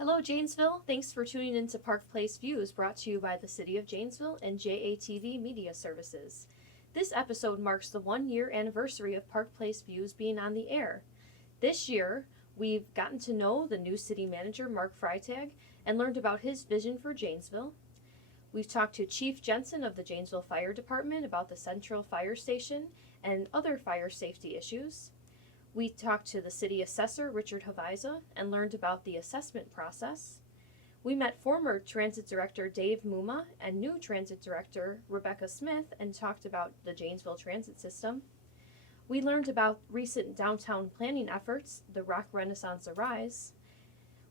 Hello, Janesville. Thanks for tuning in to Park Place Views, brought to you by the City of Janesville and JATV Media Services. This episode marks the 1-year anniversary of Park Place Views being on the air. This year, we've gotten to know the new city manager, Mark Freitag, and learned about his vision for Janesville. We've talked to Chief Jensen of the Janesville Fire Department about the Central Fire Station and other fire safety issues. We talked to the city assessor, Richard Havaiza, and learned about the assessment process. We met former transit director Dave Muma and new transit director Rebecca Smith and talked about the Janesville transit system. We learned about recent downtown planning efforts, the Rock Renaissance Arise.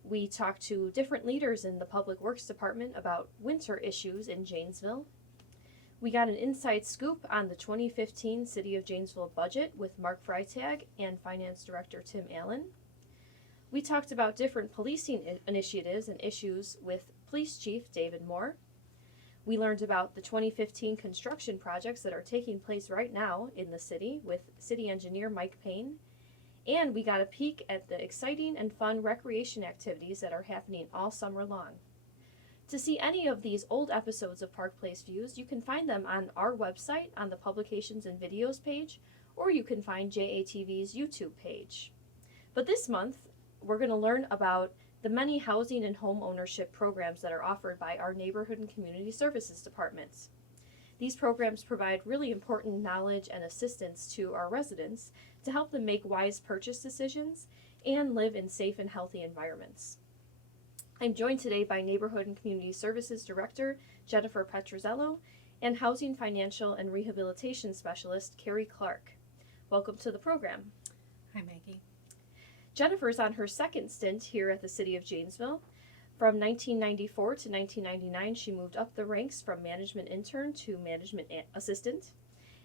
We talked to different leaders in the Public Works Department about winter issues in Janesville. We got an inside scoop on the 2015 City of Janesville budget with Mark Freitag and Finance Director Tim Allen. We talked about different policing initiatives and issues with Police Chief David Moore. We learned about the 2015 construction projects that are taking place right now in the city with City Engineer Mike Payne. And we got a peek at the exciting and fun recreation activities that are happening all summer long. To see any of these old episodes of Park Place Views, you can find them on our website on the Publications and Videos page, or you can find JATV's YouTube page. But this month, we're going to learn about the many housing and home ownership programs that are offered by our Neighborhood and Community Services departments. These programs provide really important knowledge and assistance to our residents to help them make wise purchase decisions and live in safe and healthy environments. I'm joined today by Neighborhood and Community Services Director Jennifer Petruzzello and Housing Financial and Rehabilitation Specialist Carrie Clark. Welcome to the program. Hi, Maggie. Jennifer's on her second stint here at the City of Janesville. From 1994 to 1999, she moved up the ranks from management intern to management assistant.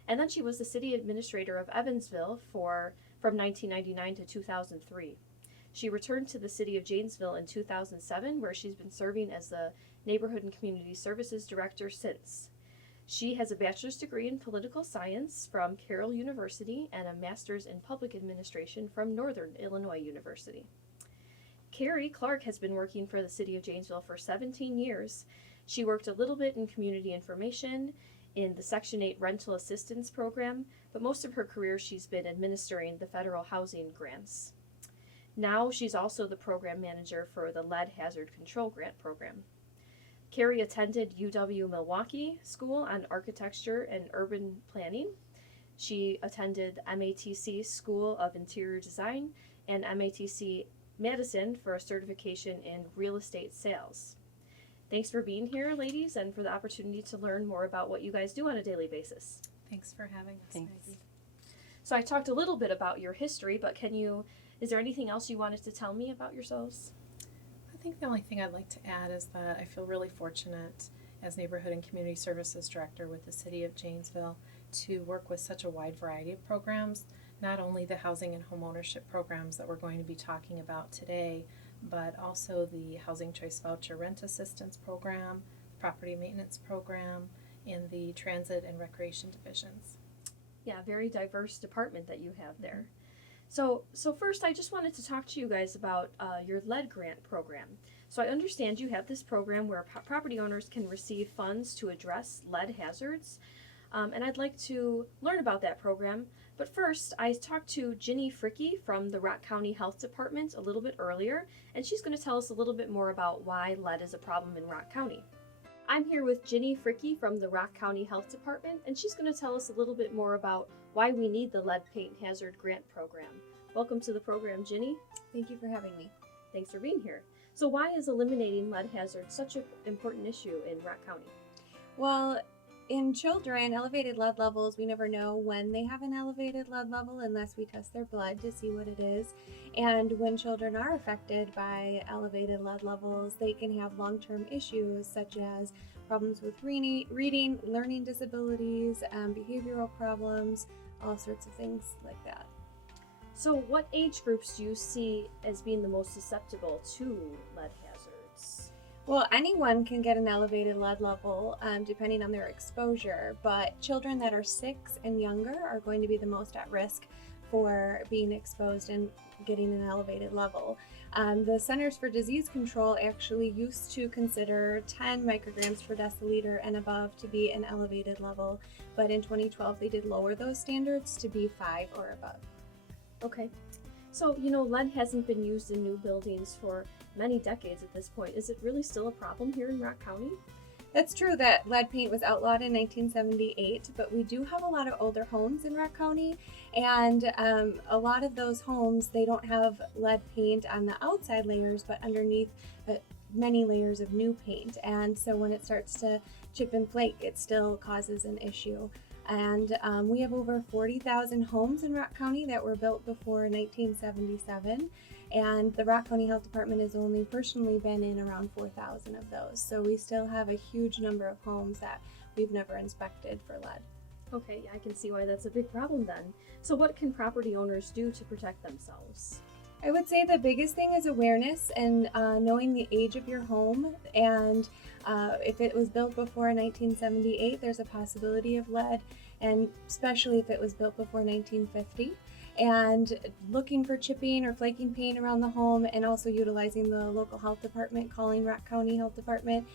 And then she was the city administrator of Evansville from 1999 to 2003. She returned to the City of Janesville in 2007, where she's been serving as the Neighborhood and Community Services Director since. She has a bachelor's degree in political science from Carroll University and a master's in public administration from Northern Illinois University. Carrie Clark has been working for the City of Janesville for 17 years. She worked a little bit in community information, in the Section 8 rental assistance program, but most of her career she's been administering the federal housing grants. Now she's also the program manager for the Lead Hazard Control Grant Program. Carrie attended UW-Milwaukee School on Architecture and Urban Planning. She attended MATC School of Interior Design and MATC Madison for a certification in real estate sales. Thanks for being here, ladies, and for the opportunity to learn more about what you guys do on a daily basis. Thanks for having us, Maggie. So I talked a little bit about your history, but is there anything else you wanted to tell me about yourselves? I think the only thing I'd like to add is that I feel really fortunate as Neighborhood and Community Services Director with the City of Janesville to work with such a wide variety of programs, not only the housing and home ownership programs that we're going to be talking about today, but also the Housing Choice Voucher Rent Assistance Program, Property Maintenance Program, and the Transit and Recreation Divisions. Yeah, very diverse department that you have there. So first, I just wanted to talk to you guys about your lead grant program. So I understand you have this program where property owners can receive funds to address lead hazards, and I'd like to learn about that program. But first, I talked to Ginny Fricke from the Rock County Health Department a little bit earlier, and she's going to tell us a little bit more about why lead is a problem in Rock County. I'm here with Ginny Fricke from the Rock County Health Department, and she's going to tell us a little bit more about why we need the Lead Paint Hazard Grant Program. Welcome to the program, Ginny. Thank you for having me. Thanks for being here. So why is eliminating lead hazards such an important issue in Rock County? Well, in children, elevated lead levels, we never know when they have an elevated lead level unless we test their blood to see what it is. And when children are affected by elevated lead levels, they can have long-term issues such as problems with reading, learning disabilities, behavioral problems, all sorts of things like that. So what age groups do you see as being the most susceptible to lead hazards? Well, anyone can get an elevated lead level depending on their exposure, but children that are 6 and younger are going to be the most at risk for being exposed and getting an elevated level. The Centers for Disease Control actually used to consider 10 micrograms per deciliter and above to be an elevated level, but in 2012 they did lower those standards to be 5 or above. Okay. So, lead hasn't been used in new buildings for many decades at this point. Is it really still a problem here in Rock County? That's true that lead paint was outlawed in 1978, but we do have a lot of older homes in Rock County, and a lot of those homes, they don't have lead paint on the outside layers, but underneath many layers of new paint. And so when it starts to chip and flake, it still causes an issue. And we have over 40,000 homes in Rock County that were built before 1977. And the Rock County Health Department has only personally been in around 4,000 of those. So we still have a huge number of homes that we've never inspected for lead. Okay, I can see why that's a big problem then. So what can property owners do to protect themselves? I would say the biggest thing is awareness and knowing the age of your home. And if it was built before 1978, there's a possibility of lead, and especially if it was built before 1950. And looking for chipping or flaking paint around the home, and also utilizing the local health department, calling Rock County Health Department.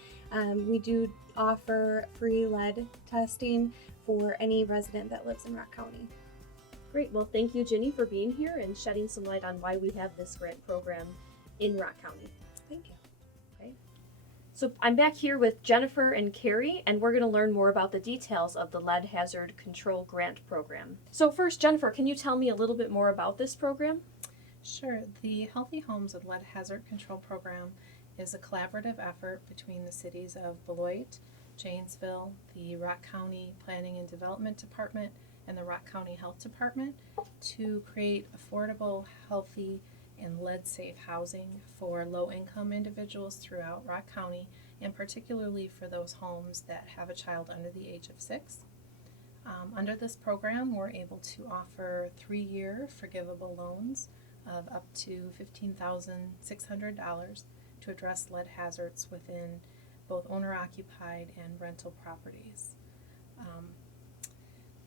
We do offer free lead testing for any resident that lives in Rock County. Great. Well, thank you, Ginny, for being here and shedding some light on why we have this grant program in Rock County. Thank you. Okay. So I'm back here with Jennifer and Carrie, and we're going to learn more about the details of the Lead Hazard Control Grant Program. So first, Jennifer, can you tell me a little bit more about this program? Sure. The Healthy Homes with Lead Hazard Control Program is a collaborative effort between the cities of Beloit, Janesville, the Rock County Planning and Development Department, and the Rock County Health Department to create affordable, healthy, and lead-safe housing for low-income individuals throughout Rock County, and particularly for those homes that have a child under the age of 6. Under this program, we're able to offer 3-year forgivable loans of up to $15,600 to address lead hazards within both owner-occupied and rental properties.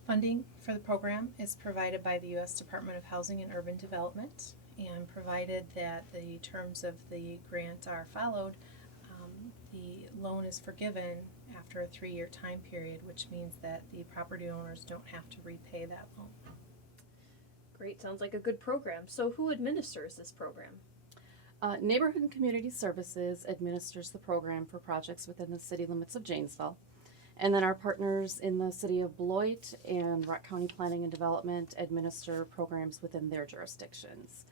Funding for the program is provided by the U.S. Department of Housing and Urban Development, and provided that the terms of the grant are followed, the loan is forgiven after a 3-year time period, which means that the property owners don't have to repay that loan. Great. Sounds like a good program. So who administers this program? Neighborhood and Community Services administers the program for projects within the city limits of Janesville. And then our partners in the city of Beloit and Rock County Planning and Development administer programs within their jurisdictions.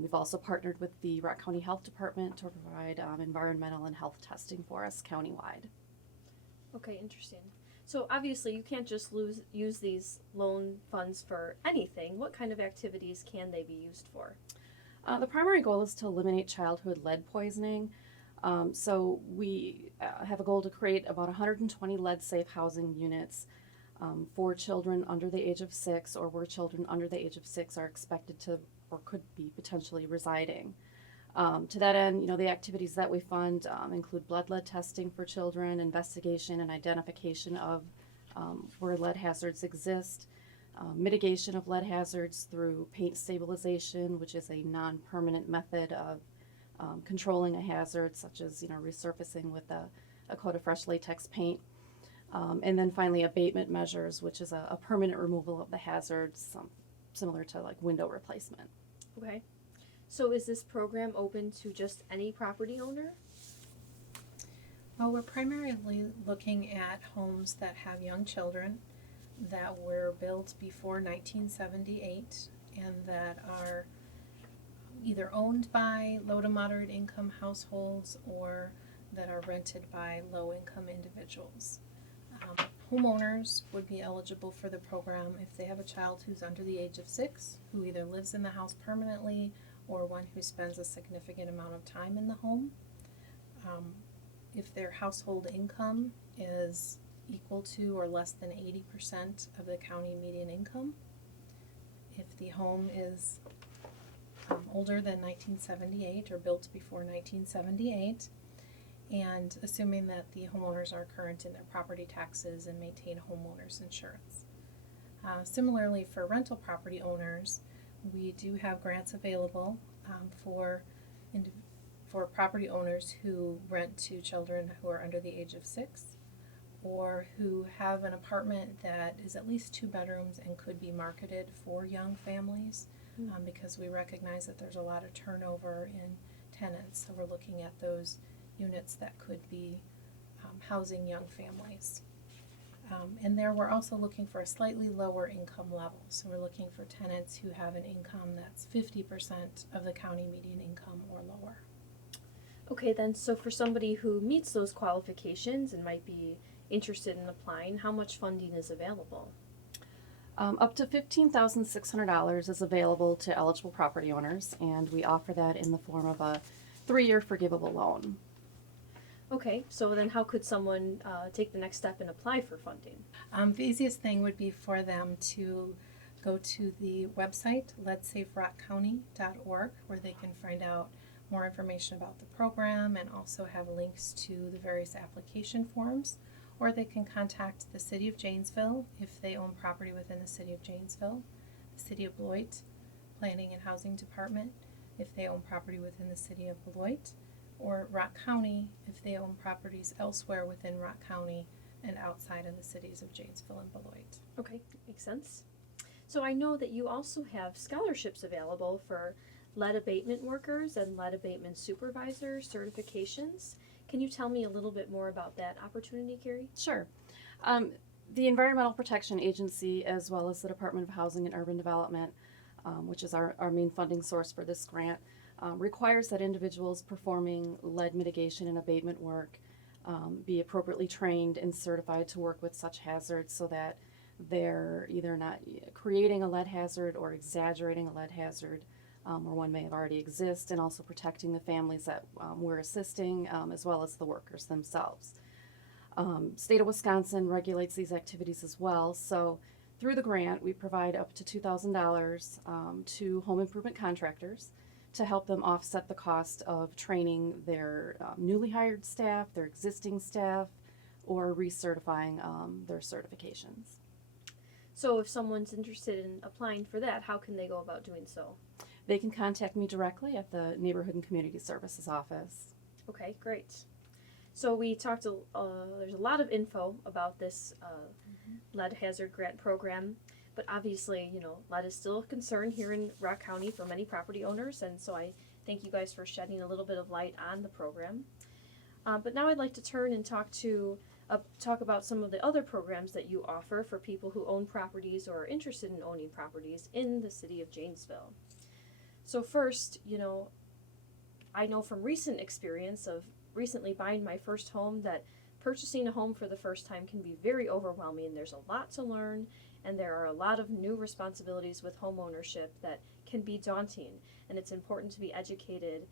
We've also partnered with the Rock County Health Department to provide environmental and health testing for us countywide. Okay, interesting. So obviously you can't just use these loan funds for anything. What kind of activities can they be used for? The primary goal is to eliminate childhood lead poisoning. So we have a goal to create about 120 lead-safe housing units for children under the age of 6, or where children under the age of 6 are expected to or could be potentially residing. To that end, the activities that we fund include blood lead testing for children, investigation and identification of where lead hazards exist, mitigation of lead hazards through paint stabilization, which is a non-permanent method of controlling a hazard, such as resurfacing with a coat of fresh latex paint, and then finally abatement measures, which is a permanent removal of the hazards, similar to like window replacement. Okay. So is this program open to just any property owner? Well, we're primarily looking at homes that have young children that were built before 1978 and that are either owned by low to moderate income households or that are rented by low income individuals. Homeowners would be eligible for the program if they have a child who's under the age of 6, who either lives in the house permanently or one who spends a significant amount of time in the home. If their household income is equal to or less than 80% of the county median income. If the home is older than 1978 or built before 1978, and assuming that the homeowners are current in their property taxes and maintain homeowners insurance. Similarly, for rental property owners, we do have grants available for for property owners who rent to children who are under the age of 6, or who have an apartment that is at least 2 bedrooms and could be marketed for young families, because we recognize that there's a lot of turnover in tenants. So we're looking at those units that could be housing young families. And there we're also looking for a slightly lower income level. So we're looking for tenants who have an income that's 50% of the county median income or lower. Okay, then, so for somebody who meets those qualifications and might be interested in applying, how much funding is available? Up to $15,600 is available to eligible property owners, and we offer that in the form of a 3-year forgivable loan. Okay, so then how could someone take the next step and apply for funding? The easiest thing would be for them to go to the website, leadsaferockcounty.org, where they can find out more information about the program and also have links to the various application forms. Or they can contact the City of Janesville if they own property within the City of Janesville, the City of Beloit Planning and Housing Department if they own property within the City of Beloit, or Rock County if they own properties elsewhere within Rock County and outside of the cities of Janesville and Beloit. Okay, makes sense. So I know that you also have scholarships available for lead abatement workers and lead abatement supervisor certifications. Can you tell me a little bit more about that opportunity, Carrie? Sure. The Environmental Protection Agency, as well as the Department of Housing and Urban Development, which is our main funding source for this grant, requires that individuals performing lead mitigation and abatement work be appropriately trained and certified to work with such hazards so that they're either not creating a lead hazard or exaggerating a lead hazard, or one may have already exist, and also protecting the families that we're assisting, as well as the workers themselves. State of Wisconsin regulates these activities as well, so through the grant we provide up to $2,000 to home improvement contractors to help them offset the cost of training their newly hired staff, their existing staff, or recertifying their certifications. So if someone's interested in applying for that, how can they go about doing so? They can contact me directly at the Neighborhood and Community Services office. Okay, great. So we talked, there's a lot of info about this lead hazard grant program, but obviously, lead is still a concern here in Rock County for many property owners, and so I thank you guys for shedding a little bit of light on the program. But now I'd like to turn and talk about some of the other programs that you offer for people who own properties or are interested in owning properties in the city of Janesville. So first, I know from recent experience of recently buying my first home that purchasing a home for the first time can be very overwhelming. There's a lot to learn, and there are a lot of new responsibilities with home ownership that can be daunting, and it's important to be educated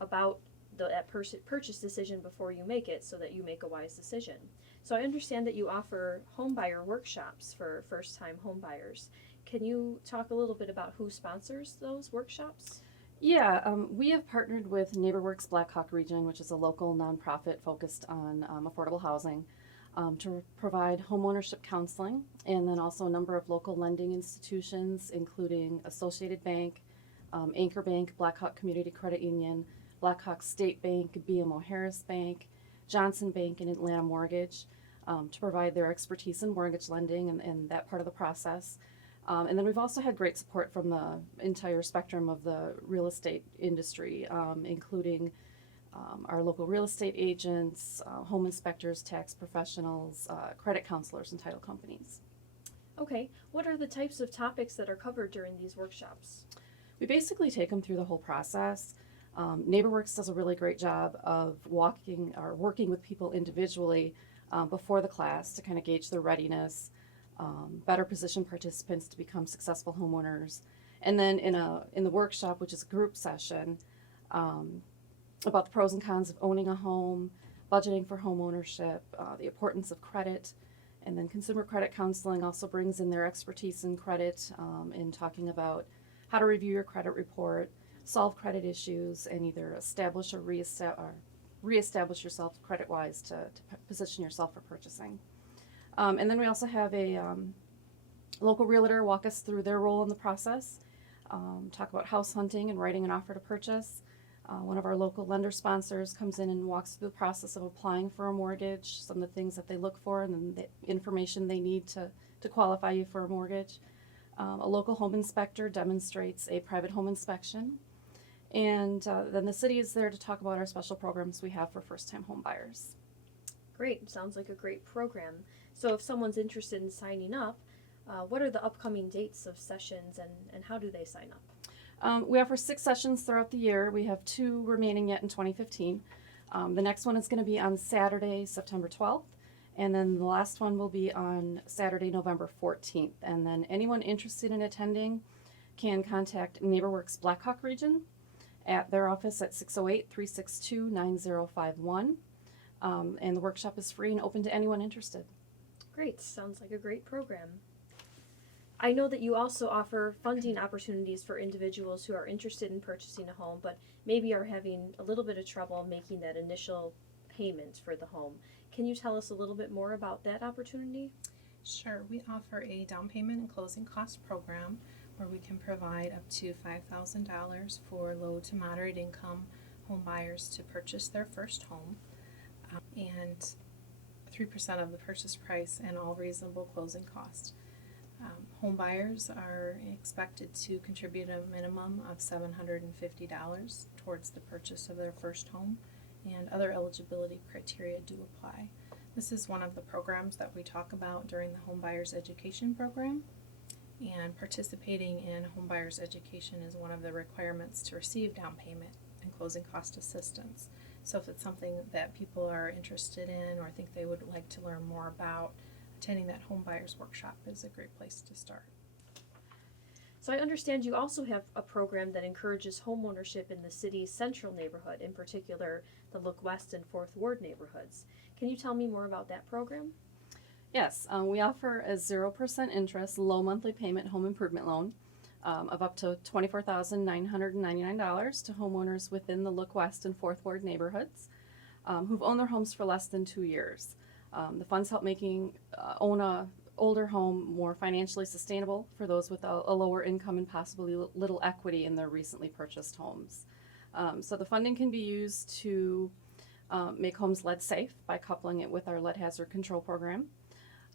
about that purchase decision before you make it so that you make a wise decision. So I understand that you offer home buyer workshops for first-time home buyers. Can you talk a little bit about who sponsors those workshops? Yeah, we have partnered with NeighborWorks Black Hawk Region, which is a local nonprofit focused on affordable housing, to provide homeownership counseling, and then also a number of local lending institutions, including Associated Bank, Anchor Bank, Black Hawk Community Credit Union, Black Hawk State Bank, BMO Harris Bank, Johnson Bank, and Atlanta Mortgage, to provide their expertise in mortgage lending and that part of the process. And then we've also had great support from the entire spectrum of the real estate industry, including our local real estate agents, home inspectors, tax professionals, credit counselors, and title companies. Okay, what are the types of topics that are covered during these workshops? We basically take them through the whole process. NeighborWorks does a really great job of working with people individually before the class to kind of gauge their readiness, better position participants to become successful homeowners. And then in the workshop, which is a group session, about the pros and cons of owning a home, budgeting for home ownership, the importance of credit, and then consumer credit counseling also brings in their expertise in credit in talking about how to review your credit report, solve credit issues, and either establish or reestablish yourself credit-wise to position yourself for purchasing. And then we also have a local realtor walk us through their role in the process, talk about house hunting and writing an offer to purchase, One of our local lender sponsors comes in and walks through the process of applying for a mortgage, some of the things that they look for, and then the information they need to qualify you for a mortgage. A local home inspector demonstrates a private home inspection. And then the city is there to talk about our special programs we have for first-time home buyers. Great, sounds like a great program. So if someone's interested in signing up, what are the upcoming dates of sessions and how do they sign up? We offer 6 sessions throughout the year. We have 2 remaining yet in 2015. The next one is going to be on Saturday, September 12th, and then the last one will be on Saturday, November 14th. And then anyone interested in attending can contact NeighborWorks Blackhawk Region at their office at 608-362-9051. And the workshop is free and open to anyone interested. Great, sounds like a great program. I know that you also offer funding opportunities for individuals who are interested in purchasing a home, but maybe are having a little bit of trouble making that initial payment for the home. Can you tell us a little bit more about that opportunity? Sure, we offer a down payment and closing cost program where we can provide up to $5,000 for low to moderate income home buyers to purchase their first home, and 3% of the purchase price and all reasonable closing costs. Home buyers are expected to contribute a minimum of $750 towards the purchase of their first home, and other eligibility criteria do apply. This is one of the programs that we talk about during the Home Buyers Education Program, and participating in Home Buyers Education is one of the requirements to receive down payment and closing cost assistance. So if it's something that people are interested in or think they would like to learn more about, attending that Home Buyers Workshop is a great place to start. So I understand you also have a program that encourages homeownership in the city's central neighborhood, in particular the Look West and Fourth Ward neighborhoods. Can you tell me more about that program? Yes, we offer a 0% interest, low monthly payment home improvement loan of up to $24,999 to homeowners within the Look West and Fourth Ward neighborhoods who've owned their homes for less than 2 years. The funds help making own a older home more financially sustainable for those with a lower income and possibly little equity in their recently purchased homes. So the funding can be used to make homes lead safe by coupling it with our lead hazard control program.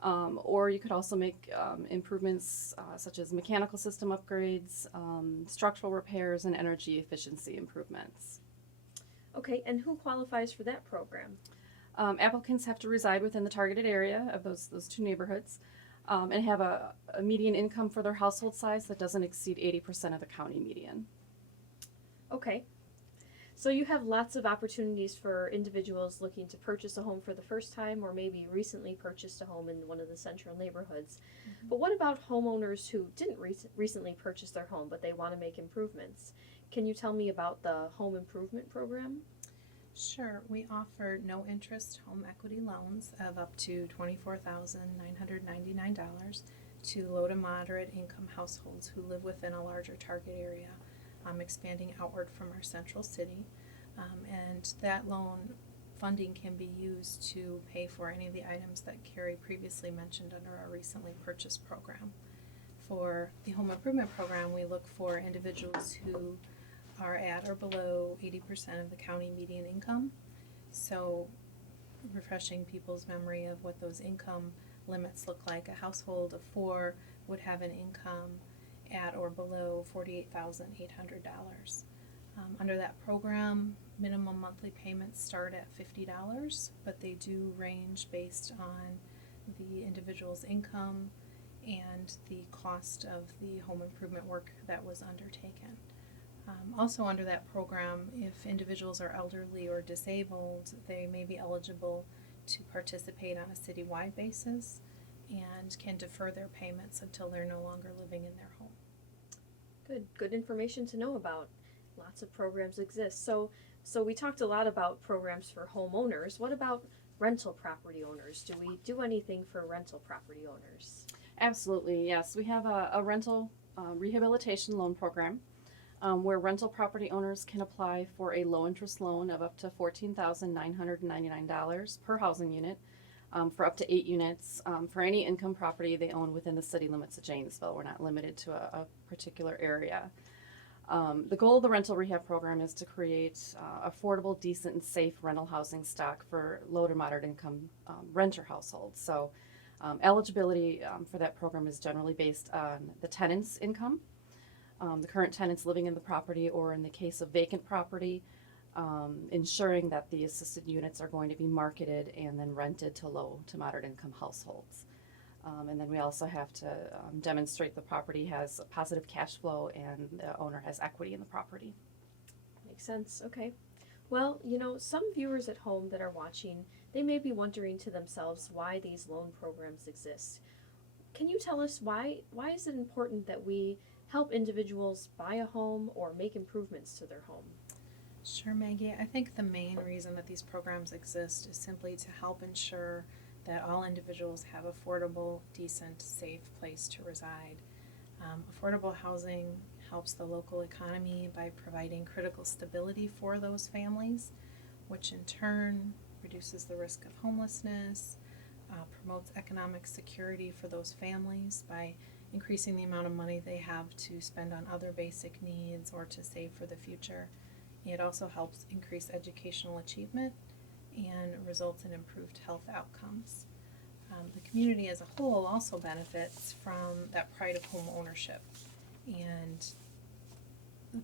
Or you could also make improvements such as mechanical system upgrades, structural repairs, and energy efficiency improvements. Okay, and who qualifies for that program? Applicants have to reside within the targeted area of those 2 neighborhoods and have a median income for their household size that doesn't exceed 80% of the county median. Okay. So you have lots of opportunities for individuals looking to purchase a home for the first time or maybe recently purchased a home in one of the central neighborhoods. Mm-hmm. But what about homeowners who didn't recently purchase their home but they want to make improvements? Can you tell me about the home improvement program? Sure, we offer no interest home equity loans of up to $24,999 to low to moderate income households who live within a larger target area, expanding outward from our central city. And that loan funding can be used to pay for any of the items that Carrie previously mentioned under our recently purchased program. For the home improvement program, we look for individuals who are at or below 80% of the county median income. So refreshing people's memory of what those income limits look like. A household of 4 would have an income at or below $48,800. Under that program, minimum monthly payments start at $50, but they do range based on the individual's income and the cost of the home improvement work that was undertaken. Also under that program, if individuals are elderly or disabled, they may be eligible to participate on a citywide basis and can defer their payments until they're no longer living in their home. Good information to know about. Lots of programs exist. So we talked a lot about programs for homeowners. What about rental property owners? Do we do anything for rental property owners? Absolutely, yes. We have a rental rehabilitation loan program where rental property owners can apply for a low interest loan of up to $14,999 per housing unit for up to 8 units for any income property they own within the city limits of Janesville. We're not limited to a particular area. The goal of the rental rehab program is to create affordable, decent, and safe rental housing stock for low to moderate income renter households. So eligibility for that program is generally based on the tenant's income, the current tenants living in the property, or in the case of vacant property, ensuring that the assisted units are going to be marketed and then rented to low to moderate income households. And then we also have to demonstrate the property has a positive cash flow and the owner has equity in the property. Makes sense. Okay. Well, some viewers at home that are watching, they may be wondering to themselves why these loan programs exist. Can you tell us why is it important that we help individuals buy a home or make improvements to their home? Sure, Maggie. I think the main reason that these programs exist is simply to help ensure that all individuals have affordable, decent, safe place to reside. Affordable housing helps the local economy by providing critical stability for those families, which in turn reduces the risk of homelessness, promotes economic security for those families by increasing the amount of money they have to spend on other basic needs or to save for the future. It also helps increase educational achievement and results in improved health outcomes. The community as a whole also benefits from that pride of home ownership and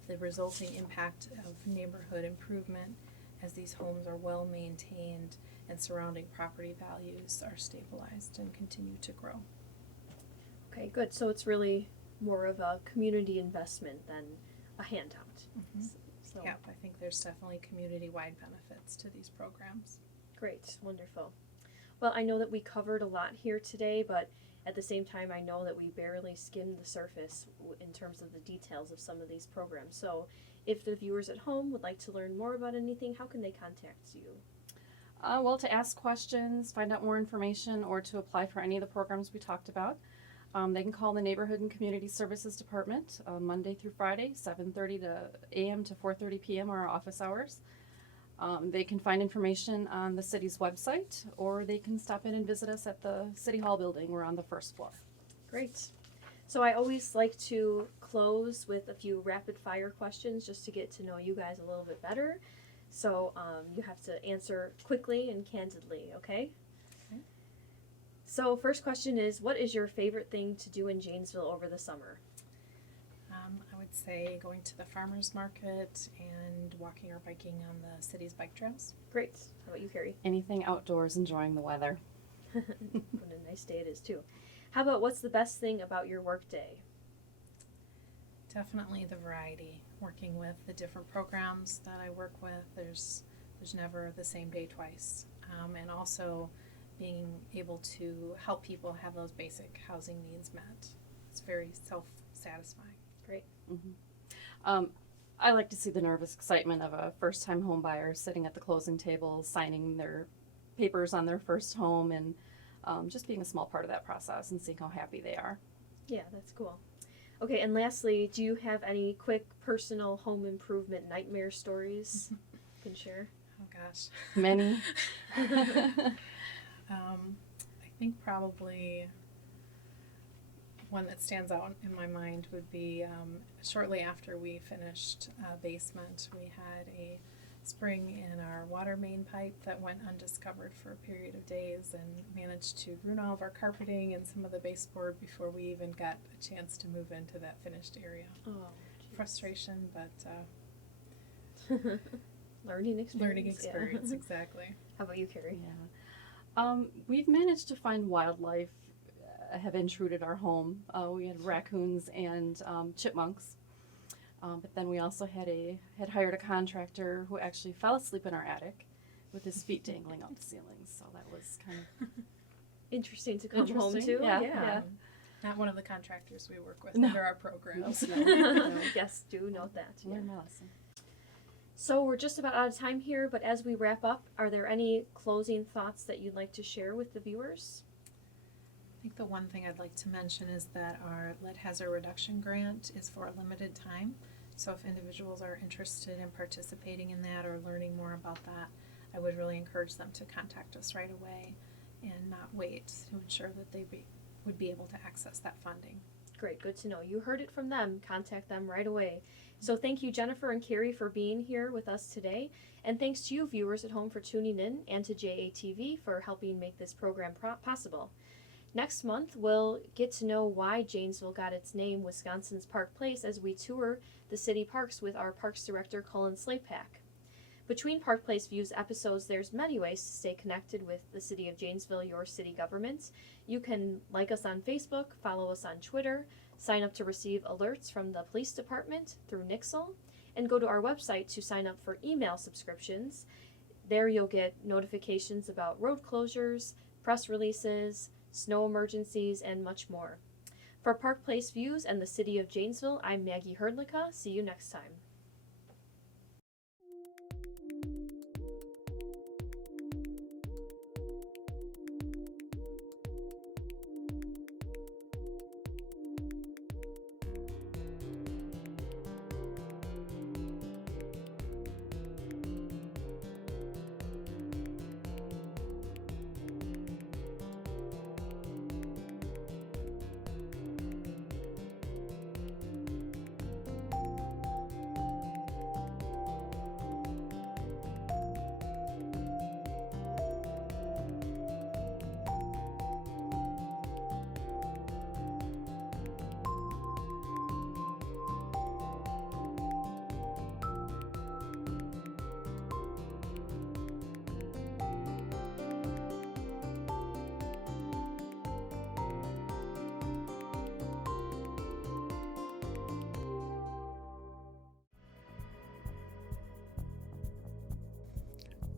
the resulting impact of neighborhood improvement as these homes are well maintained and surrounding property values are stabilized and continue to grow. Okay, good. So it's really more of a community investment than a handout. Mm-hmm. So, Yeah, I think there's definitely community-wide benefits to these programs. great, wonderful. Well, I know that we covered a lot here today, but at the same time, I know that we barely skimmed the surface in terms of the details of some of these programs. So if the viewers at home would like to learn more about anything, how can they contact you? Well, to ask questions, find out more information, or to apply for any of the programs we talked about, they can call the Neighborhood and Community Services Department Monday through Friday, 7:30 a.m. to 4:30 p.m. are our office hours. They can find information on the city's website, or they can stop in and visit us at the City Hall building. We're on the first floor. Great. So I always like to close with a few rapid fire questions just to get to know you guys a little bit better. So you have to answer quickly and candidly, okay? Okay. So first question is, what is your favorite thing to do in Janesville over the summer? I would say going to the farmer's market and walking or biking on the city's bike trails. Great. How about you, Carrie? Anything outdoors, enjoying the weather. What a nice day it is, too. How about what's the best thing about your work day? Definitely the variety. Working with the different programs that I work with, there's never the same day twice. And also being able to help people have those basic housing needs met. It's very self-satisfying. Great. Mm-hmm. I like to see the nervous excitement of a first-time home buyer sitting at the closing table, signing their papers on their first home, and just being a small part of that process and seeing how happy they are. Yeah, that's cool. Okay, and lastly, do you have any quick personal home improvement nightmare stories you can share? Oh gosh. Many. I think probably one that stands out in my mind would be shortly after we finished basement, we had a spring in our water main pipe that went undiscovered for a period of days and managed to ruin all of our carpeting and some of the baseboard before we even got a chance to move into that finished area. Oh, Frustration, but learning experience. learning experience, Yeah. exactly. How about you, Carrie? Yeah. We've managed to find wildlife have intruded our home. We had raccoons and chipmunks. But then we also had hired a contractor who actually fell asleep in our attic with his feet dangling off the ceiling. So that was kind of Interesting to come home Interesting, to. yeah. Not one of the contractors we work with No. under our programs. No. Yes, do note that. Yeah. Learn my lesson. So we're just about out of time here, but as we wrap up, are there any closing thoughts that you'd like to share with the viewers? I think the one thing I'd like to mention is that our lead hazard reduction grant is for a limited time. So if individuals are interested in participating in that or learning more about that, I would really encourage them to contact us right away and not wait to ensure that they would be able to access that funding. Great, good to know. You heard it from them. Contact them right away. So thank you, Jennifer and Carrie, for being here with us today. And thanks to you, viewers at home, for tuning in, and to JATV for helping make this program possible. Next month, we'll get to know why Janesville got its name, Wisconsin's Park Place, as we tour the city parks with our Parks Director, Cullen Slapak. Between Park Place Views episodes, there's many ways to stay connected with the City of Janesville, your city government. You can like us on Facebook, follow us on Twitter, sign up to receive alerts from the police department through Nixle, and go to our website to sign up for email subscriptions. There you'll get notifications about road closures, press releases, snow emergencies, and much more. For Park Place Views and the City of Janesville, I'm Maggie Hrdlicka. See you next time.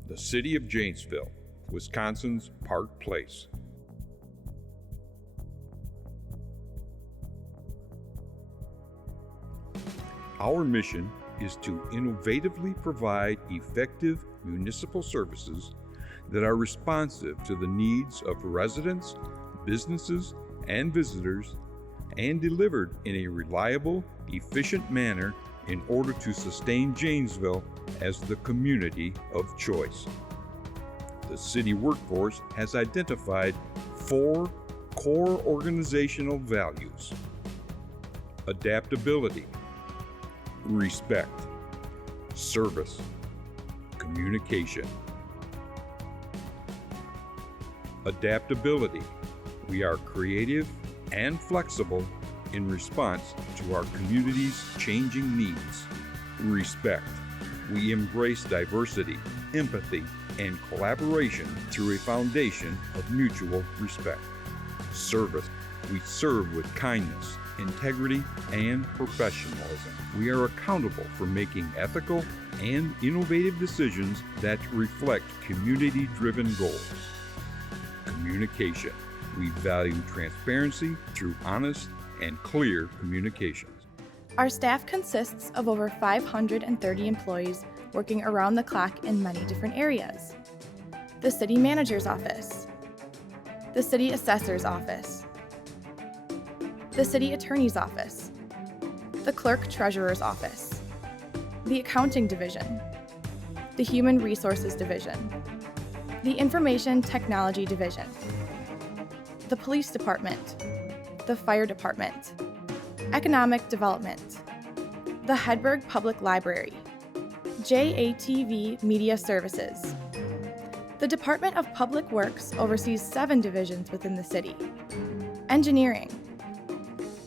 The City of Janesville, Wisconsin's Park Place. Our mission is to innovatively provide effective municipal services that are responsive to the needs of residents, businesses, and visitors, and delivered in a reliable, efficient manner in order to sustain Janesville as the community of choice. The city workforce has identified 4 core organizational values: adaptability, respect, service, communication. Adaptability. We are creative and flexible in response to our community's changing needs. Respect. We embrace diversity, empathy, and collaboration through a foundation of mutual respect. Service. We serve with kindness, integrity, and professionalism. We are accountable for making ethical and innovative decisions that reflect community-driven goals. Communication. We value transparency through honest and clear communications. Our staff consists of over 530 employees working around the clock in many different areas. The City Manager's Office, the City Assessor's Office, the City Attorney's Office, the Clerk Treasurer's Office, the Accounting Division, the Human Resources Division, the Information Technology Division, the Police Department, the Fire Department, Economic Development, the Hedberg Public Library, JATV Media Services. The Department of Public Works oversees 7 divisions within the city: Engineering,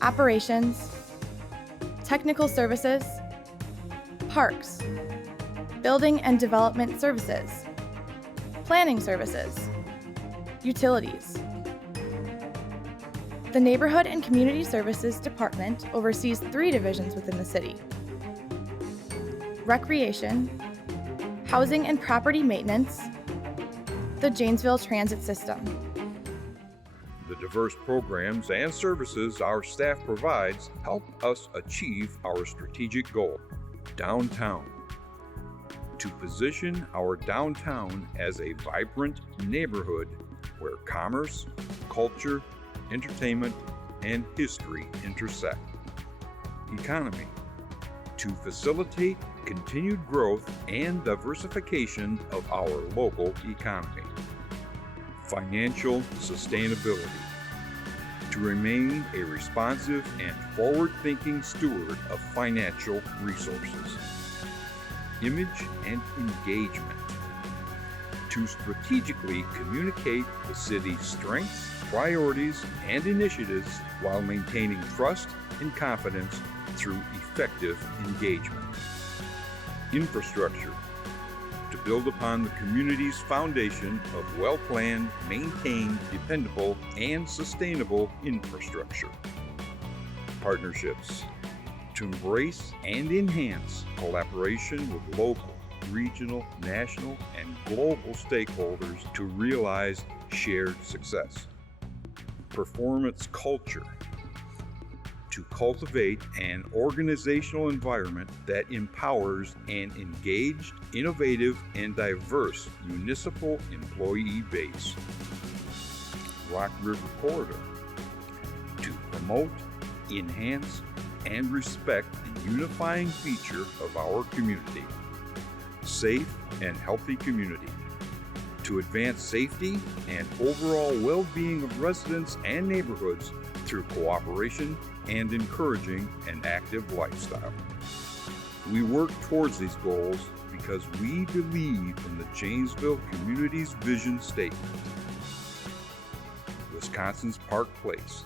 Operations, Technical Services, Parks, Building and Development Services, Planning Services, Utilities. The Neighborhood and Community Services Department oversees 3 divisions within the city: Recreation, Housing and Property Maintenance, the Janesville Transit System. The diverse programs and services our staff provides help us achieve our strategic goal, downtown. To position our downtown as a vibrant neighborhood where commerce, culture, entertainment, and history intersect. Economy. To facilitate continued growth and diversification of our local economy. Financial sustainability. to remain a responsive and forward-thinking steward of financial resources. Image and engagement, to strategically communicate the city's strengths, priorities, and initiatives while maintaining trust and confidence through effective engagement. Infrastructure, to build upon the community's foundation of well-planned, maintained, dependable, and sustainable infrastructure. Partnerships, to embrace and enhance collaboration with local, regional, national, and global stakeholders to realize shared success. Performance culture, to cultivate an organizational environment that empowers an engaged, innovative, and diverse municipal employee base. Rock River Corridor, to promote, enhance, and respect the unifying feature of our community, safe and healthy community, to advance safety and overall well-being of residents and neighborhoods through cooperation and encouraging an active lifestyle. We work towards these goals because we believe in the Janesville community's vision statement. Wisconsin's Park Place.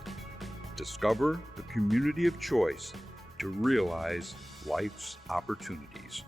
Discover the community of choice to realize life's opportunities.